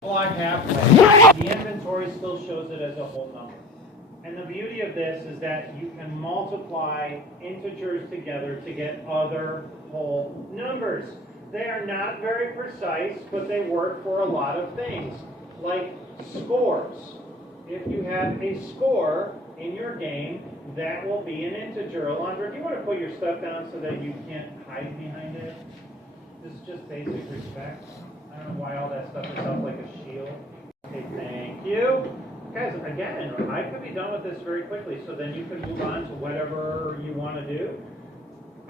Block halfway, the inventory still shows it as a whole number. And the beauty of this is that you can multiply integers together to get other whole numbers. They are not very precise, but they work for a lot of things, like scores. If you have a score in your game, that will be an integer. Alondra, do you want to put your stuff down so that you can't hide behind it? This is just basic respect. I don't know why all that stuff is up like a shield. Okay, thank you. Guys, again, I could be done with this very quickly, so then you can move on to whatever you want to do.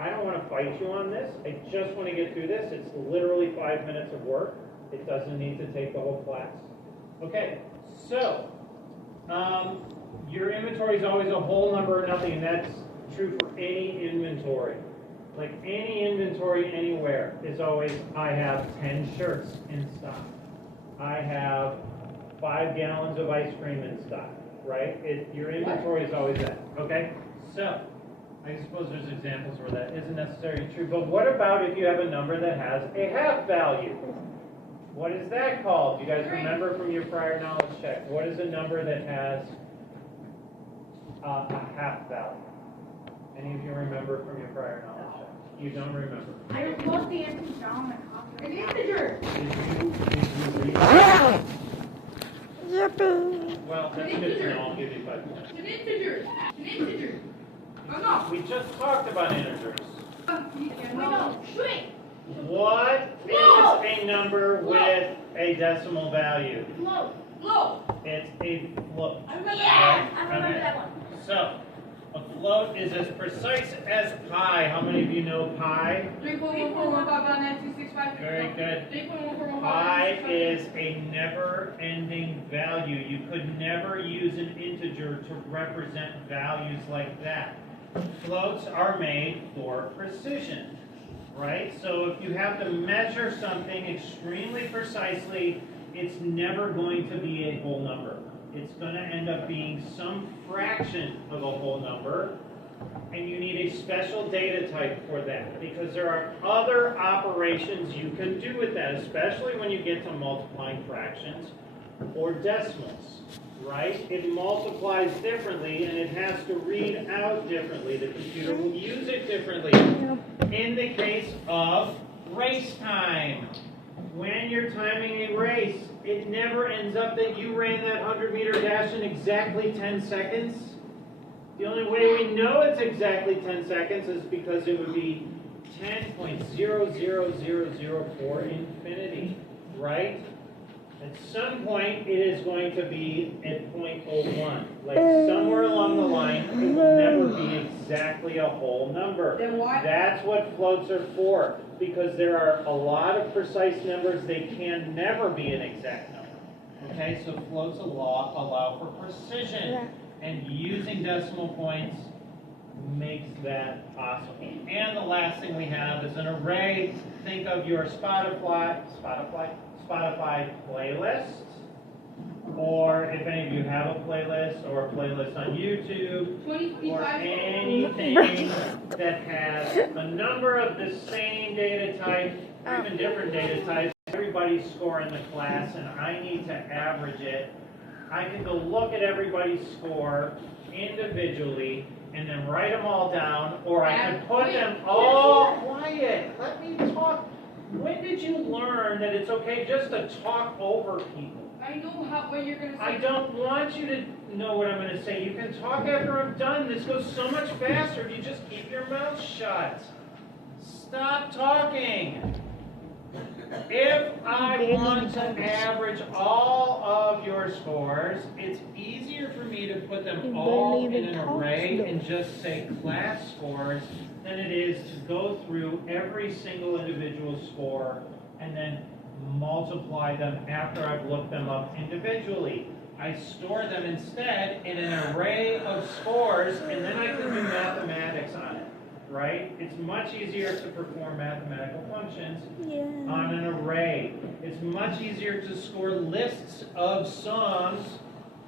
I don't want to fight you on this. I just want to get through this. It's literally 5 minutes of work. It doesn't need to take the whole class. Okay, so your inventory is always a whole number or nothing, and that's true for any inventory. Like any inventory anywhere is always, I have 10 shirts in stock. I have 5 gallons of ice cream in stock, right? Your inventory is always that, okay? So, I suppose there's examples where that isn't necessarily true, but what about if you have a number that has a half value? What is that called? Do you guys remember from your prior knowledge check? What is a number that has a half value? Any of you remember from your prior knowledge check? You don't remember. I wrote the answer down and copied it. An integer. Did you read? Yippee! Well, that's good to know. I'll give you 5 points. An integer. An integer. Oh no. We just talked about integers. Wait, no. Wait. What is a number with a decimal value? Float. Float. It's a float. I remember that one. I remember Okay. that one. So, a float is as precise as pi. How many of you know pi? 3.14159265. Very good. 3.1415. Pi is a never-ending value. You could never use an integer to represent values like that. Floats are made for precision, right? So if you have to measure something extremely precisely, it's never going to be a whole number. It's going to end up being some fraction of a whole number, and you need a special data type for that, because there are other operations you can do with that, especially when you get to multiplying fractions or decimals, right? It multiplies differently, and it has to read out differently. The computer will use it differently. In the case of race time, when you're timing a race, it never ends up that you ran that 100-meter dash in exactly 10 seconds. The only way we know it's exactly 10 seconds is because it would be 10.00004 infinity, right? At some point, it is going to be at 0.01. Like somewhere along the line, it will never be exactly a whole number. Then what? That's what floats are for, because there are a lot of precise numbers. They can never be an exact number. Okay, so floats allow for precision, and using decimal points makes that possible. And the last thing we have is an array. Think of your Spotify playlist, or if any of you have a playlist or a playlist on YouTube, or anything that has a number of the same data type, or even different data types. Everybody's score in the class, and I need to average it. I can go look at everybody's score individually and then write them all down, or I can put them all quiet. Let me talk. When did you learn that it's okay just to talk over people? I know what you're going to say. I don't want you to know what I'm going to say. You can talk after I'm done. This goes so much faster if you just keep your mouth shut. Stop talking. If I want to average all of your scores, it's easier for me to put them all in an array and just say class scores than it is to go through every single individual score and then multiply them after I've looked them up individually. I store them instead in an array of scores, and then I can do mathematics on it, right? It's much easier to perform mathematical functions on an array. It's much easier to score lists of songs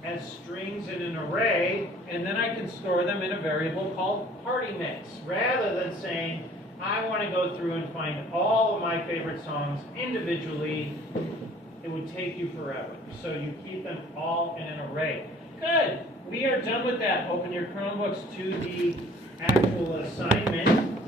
as strings in an array, and then I can store them in a variable called party mix, rather than saying, I want to go through and find all of my favorite songs individually It would take you forever. So you keep them all in an array. Good. We are done with that. Open your Chromebooks to the actual assignment.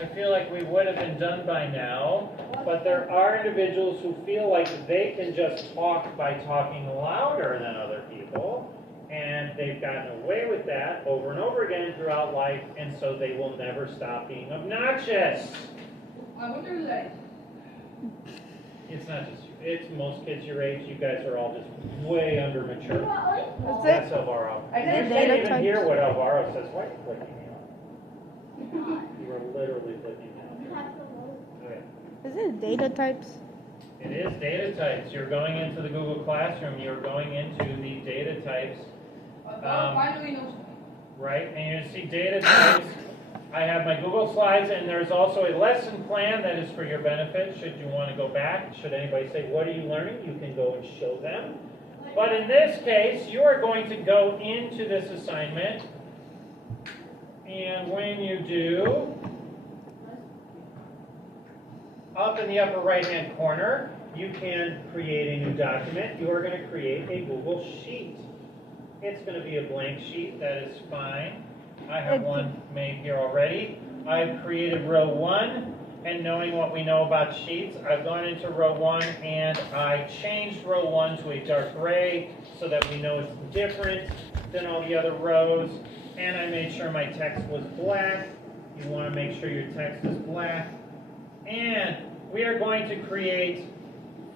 I feel like we would have been done by now, but there are individuals who feel like they can just talk by talking louder than other people, and they've gotten away with that over and over again throughout life, and so they will never stop being obnoxious. I wonder who that is. It's not just you. It's most kids your age. You guys are all just way under mature. That's That's it? Alvaro. I You did can't data even types. hear what Alvaro says. Why are you clicking me off? You are literally clicking me off. Okay. Is it data types? It is data types. You're going into the Google Classroom. You're going into the data types, Finally knows. right? And you see data types. I have my Google Slides, and there's also a lesson plan that is for your benefit. Should you want to go back, should anybody say, what are you learning? You can go and show them. But in this case, you are going to go into this assignment. And when you do, up in the upper right-hand corner, you can create a new document. You are going to create a Google Sheet. It's going to be a blank sheet. That is fine. I have one made here already. I've created row 1, and knowing what we know about sheets, I've gone into row 1 and I changed row 1 to a dark gray so that we know it's different than all the other rows. And I made sure my text was black. You want to make sure your text is black. And we are going to create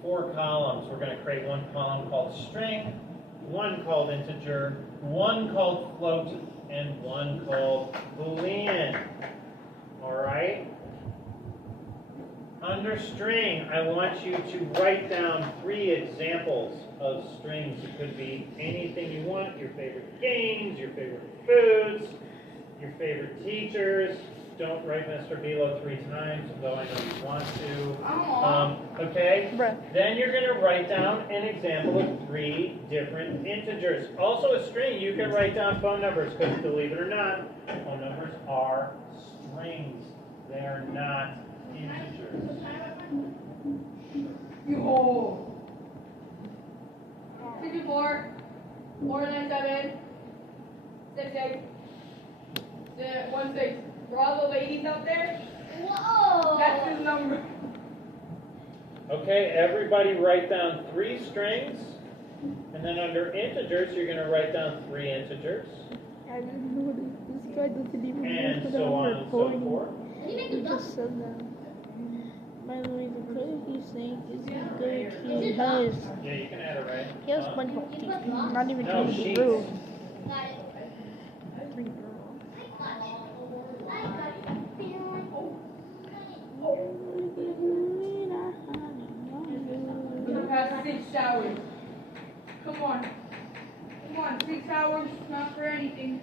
4 columns. We're going to create one column called string, one called integer, one called float, and one called Boolean. All right? Under string, I want you to write down 3 examples of strings. It could be anything you want, your favorite games, your favorite foods, your favorite teachers. Don't write Mr. Bilo 3 times, though I know you want to. Okay? Bruh. Then you're going to write down an example of 3 different integers. Also a string, you can write down phone numbers, because believe it or not, phone numbers are strings. They are not integers. Yo. 64, 497, 68, 16. For all the ladies out there, Whoa! that's his number. Okay, everybody write down 3 strings. And then under integers, you're going to write down 3 integers. I didn't know this guy doesn't even And know so on and so recording. forth. How do you make He a duck? just said that. By the way, the code he's saying is Yeah. good. Is He it has Yeah, you can add array. he has SpongeBob teeth. He's not even No, doing the sheets. rules. Got it. I got it. For the past 6 hours. Come on. Come on, 6 hours, not for anything.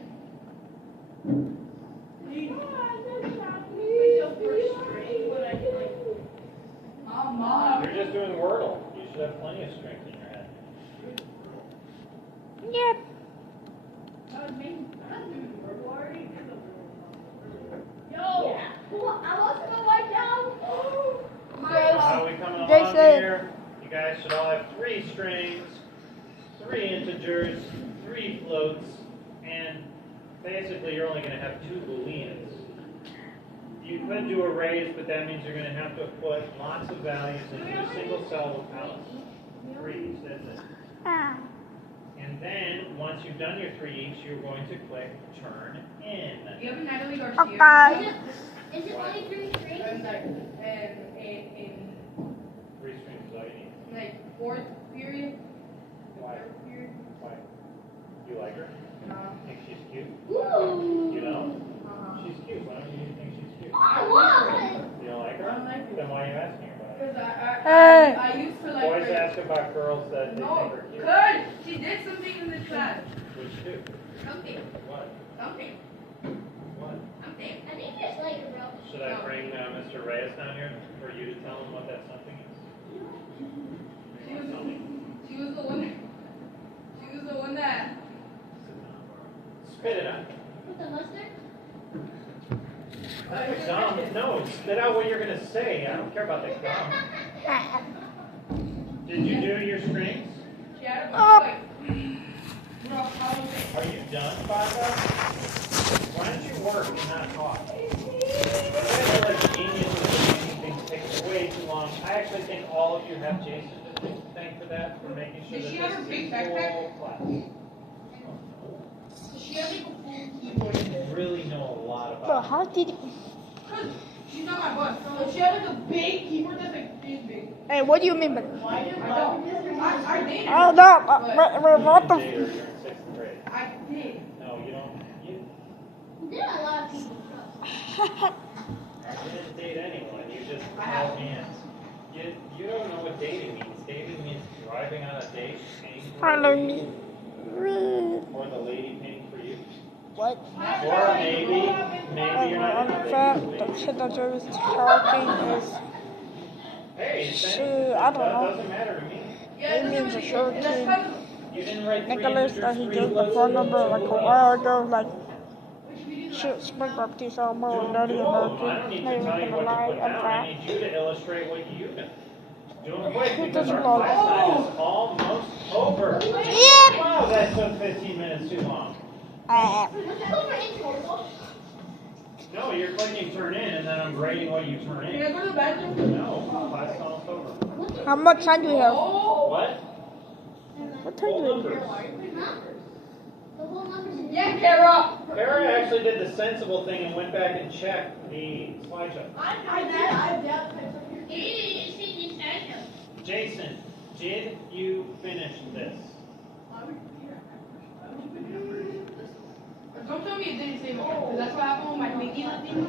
Mom. You're just doing Wordle. You should have plenty of strings in your head. Yep. Yo! I was gonna write down. How are we coming along Jason. here? You guys should all have 3 strings, 3 integers, 3 floats, and basically you're only going to have 2 booleans. You could do arrays, but that means you're going to have to put lots of values into a single cell without 3. That's it. Ah. And then, once you've done your 3 each, you're going to click Turn In. You have a Natalie Garcia. Okay. Is it only 3 strings? And like, in 3 strings is all you need. like 4th period. Why? 3rd period. Why? You like her? Think she's cute? Ooh! You know? Uh-huh. She's cute. Why don't you think she's cute? I was! You don't like her? I don't like her. Then why are you asking her about it? Because Hey. I used to like Boys her. ask about girls that they No, think are cute. good. She did something in this class. Which do? Something. What? Something. What? Something. I think you just like it, bro. Should I bring Mr. Reyes down here for you to tell him what that something is? She was, Tell me. she was the one. She was the one that. Spit it out. With the mustard? Gum. No, spit out what you're gonna say. I don't care about the gum. Did you do your strings? Yeah, Up. Are you done, Faza? Why don't you work and not talk? You guys are like geniuses at making things take way too long. I actually think all of you have Jason to thank for that, for making sure Does that she this have a is big a backpack? full class. Does she have like a full keyboard? You really know a lot Bro, about how did? Cause she's on my bus. So she had like a big keyboard that's like this big. Hey, what do you mean by? I don't. I did. Oh no! What the? You're in 6th grade. I did. No, you don't. You There are a lot of people. didn't date anyone. You just held hands. You don't know what dating means. Dating means driving on a date, paying for a Follow lady, me. or the lady paying for you. What? Or maybe you're not In into fact, dating. the shit that I was talking is. Hey, Shit, I don't that know. doesn't matter to me. Yeah, It means a short that's kid. kind of. You didn't write three Nicholas that integers, he three gave the floats, phone and number two like a booleans. while ago, like. Shoot, spring up these all more Do dirty them. and I dirty. don't need Not to even tell you gonna what to lie, put I'm down. I fat. need you to illustrate what you can. Do them quick Who because doesn't our like- class time is almost over. Yeah. Wow, that took 15 minutes too long. No, you're clicking turn in and then I'm grading what you turn Can I in. go to the bathroom? No, class is almost over. How much time do we have? Oh. What? What time Whole do we numbers. The whole number's in Yeah, Kara. Kara actually did the sensible thing and went back and checked the slideshow. Jason, did you finish this? Don't tell me it didn't save it. Because that's what happened with my thinking thing.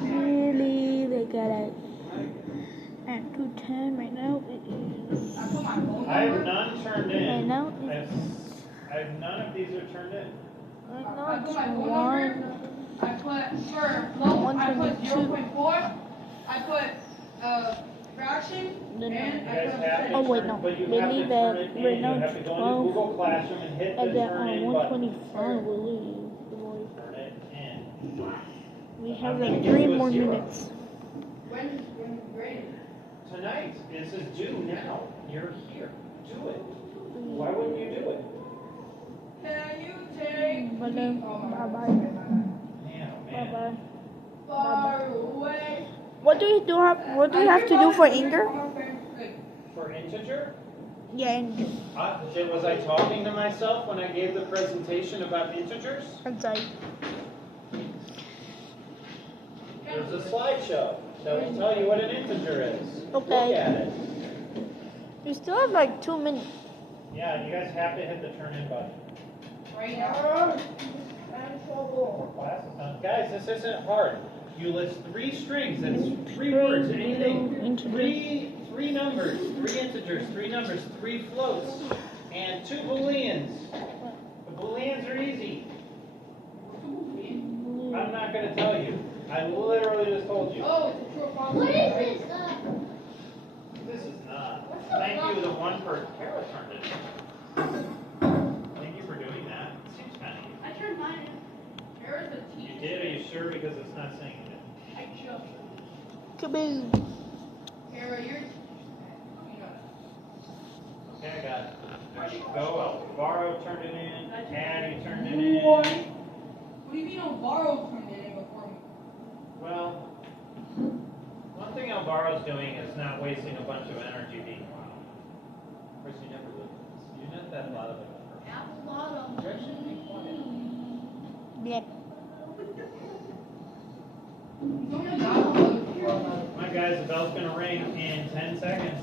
Really? They got it at 2:10 right now. It is. I put my phone I have number. none turned Right in. now, I have none of these are turned in. right I now put it's my phone 1. number. I put for flow, I put 0.4. I put fraction. Then- And You I guys put have to Oh, wait, turn- no. But you They have to leave turn at it in. right You now have to go into 12. Google Classroom and hit the And then turn on in button. 125, we leave. Turn it in. We have I'm gonna like give 3 you a more 0. minutes. when grading. Tonight, this is due now. You're here. Do it. Why wouldn't you do it? Can you take But then, me? Oh my bye God. bye. Man, oh Bye man. bye. Far away. What do you have? What do you have to do for Inger? For integer? Yeah, Inger. Was I talking to myself when I gave the presentation about integers? That's like. There's a slideshow that will tell you what an integer is. Okay. Look at it. We still have like 2 minutes. Yeah, you guys have to hit the turn in button. Right now. Class is done. Guys, this isn't hard. You list 3 strings. That's 3 words. Anything. Three numbers, 3 integers, 3 numbers, 3 floats, and 2 booleans. The booleans are easy. I'm not going to tell you. I literally just told you. Oh, it's a true or false. What is this? This is not. Thank you, the one for Kara turned it in. Thank you for doing that. It seems kind of I turned mine in. Kara's a easy. You teacher. did? Are you sure? Because it's not saying it. I just. Kaboom. Kara, you're. Okay, I got it. There you go. Alvaro turned it in. Addie turned it in. What? What do you mean Alvaro turned it in before me? Well, one thing Alvaro's doing is not wasting a bunch of energy being loud. Of course, you never would. You're not that loud of a person. Apple bottom. You actually be quiet. Blip. Don't you know? Come on, guys, the bell's gonna ring in 10 seconds.